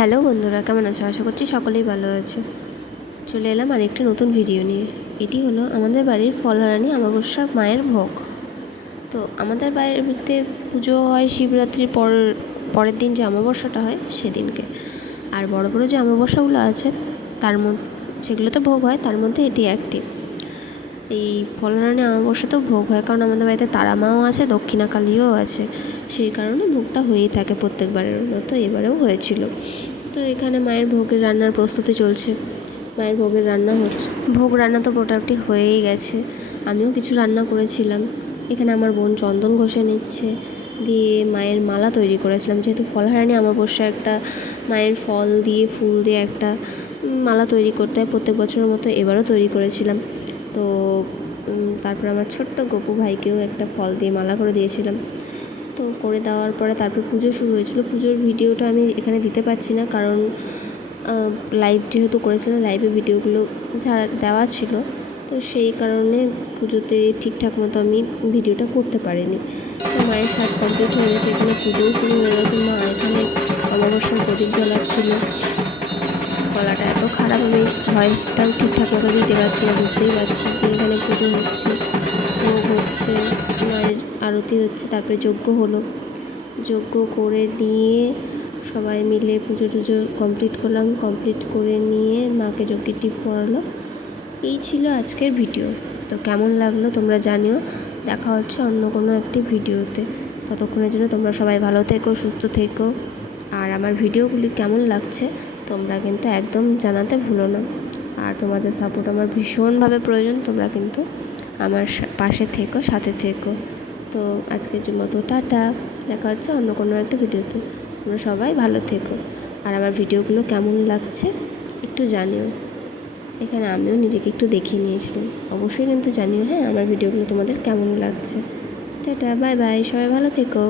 Hello বন্ধুরা, কেমন আছো? আশা করছি সকলেই ভালো আছে। চলে এলাম আরেকটি নতুন ভিডিও নিয়ে। এটি হলো আমাদের বাড়ির ফলহারানি অমাবস্যার মায়ের ভোগ। তো আমাদের বাড়িতে পুজো হয় শিবরাত্রির পরের দিন যে অমাবস্যাটা হয় সেদিনকে। আর বড় বড় যে অমাবস্যাগুলো আছে সেগুলোতে ভোগ হয়, তার মধ্যে এটি একটি। এই ফলহারানি অমাবস্যাতেও ভোগ হয়, কারণ আমাদের বাড়িতে তারা মাও আছে, দক্ষিণা কালীও আছে। সেই কারণে ভোগটা হয়েই থাকে প্রত্যেকবারের মতো, এবারেও হয়েছিল। তো এখানে মায়ের ভোগের রান্নার প্রস্তুতি চলছে। মায়ের ভোগের রান্না হচ্ছে। ভোগ রান্না তো মোটামুটি হয়েই গেছে। আমিও কিছু রান্না করেছিলাম। এখানে আমার বোন চন্দন ঘষে নিচ্ছে, দিয়ে মায়ের মালা তৈরি করেছিলাম। যেহেতু ফলহারানি অমাবস্যা, একটা মায়ের ফল দিয়ে ফুল দিয়ে একটা মালা তৈরি করতে হয়, প্রত্যেক বছরের মতো এবারও তৈরি করেছিলাম। তো তারপর আমার ছোট্ট গপু ভাইকেও একটা ফল দিয়ে মালা করে দিয়েছিলাম। তো করে দেওয়ার পরে তারপর পুজো শুরু হয়েছিল। পুজোর ভিডিওটা আমি এখানে দিতে পারছি না, কারণ লাইভ যেহেতু করেছিলাম, লাইভে ভিডিওগুলো যারা দেওয়া ছিল, তো সেই কারণে পুজোতে ঠিকঠাক মতো আমি ভিডিওটা করতে পারিনি। তো মায়ের সাজ কমপ্লিট হয়ে গেছে, এখানে পুজোও শুরু হয়ে গেছে। মা এখানে অমাবস্যার প্রদীপ জ্বালাচ্ছিল। গলাটা এত খারাপ, আমি ভয়েসটাও ঠিকঠাক মতো দিতে পারছি না, বুঝতেই পারছি। তো এখানে পুজো হচ্ছে, ভোগ হচ্ছে, মায়ের আরতি হচ্ছে, তারপরে যজ্ঞ হলো। যজ্ঞ করে নিয়ে সবাই মিলে পুজো টুজো কমপ্লিট করলাম। কমপ্লিট করে নিয়ে মাকে যজ্ঞের টিপ পড়ালো। এই ছিল আজকের ভিডিও। তো কেমন লাগলো তোমরা জানিও। দেখা হচ্ছে অন্য কোনো একটি ভিডিওতে। ততক্ষণের জন্য তোমরা সবাই ভালো থেকো, সুস্থ থেকো। আর আমার ভিডিওগুলি কেমন লাগছে তোমরা কিন্তু একদম জানাতে ভুলো না। আর তোমাদের সাপোর্ট আমার ভীষণভাবে প্রয়োজন। তোমরা কিন্তু আমার পাশে থেকো, সাথে থেকো। তো আজকের মতো টাটা। দেখা হচ্ছে অন্য কোনো একটা ভিডিওতে। তোমরা সবাই ভালো থেকো। আর আমার ভিডিওগুলো কেমন লাগছে একটু জানিও। এখানে আমিও নিজেকে একটু দেখিয়ে নিয়েছিলাম। অবশ্যই কিন্তু জানিও, হ্যাঁ, আমার ভিডিওগুলো তোমাদের কেমন লাগছে। টাটা, বাই বাই, সবাই ভালো থেকো।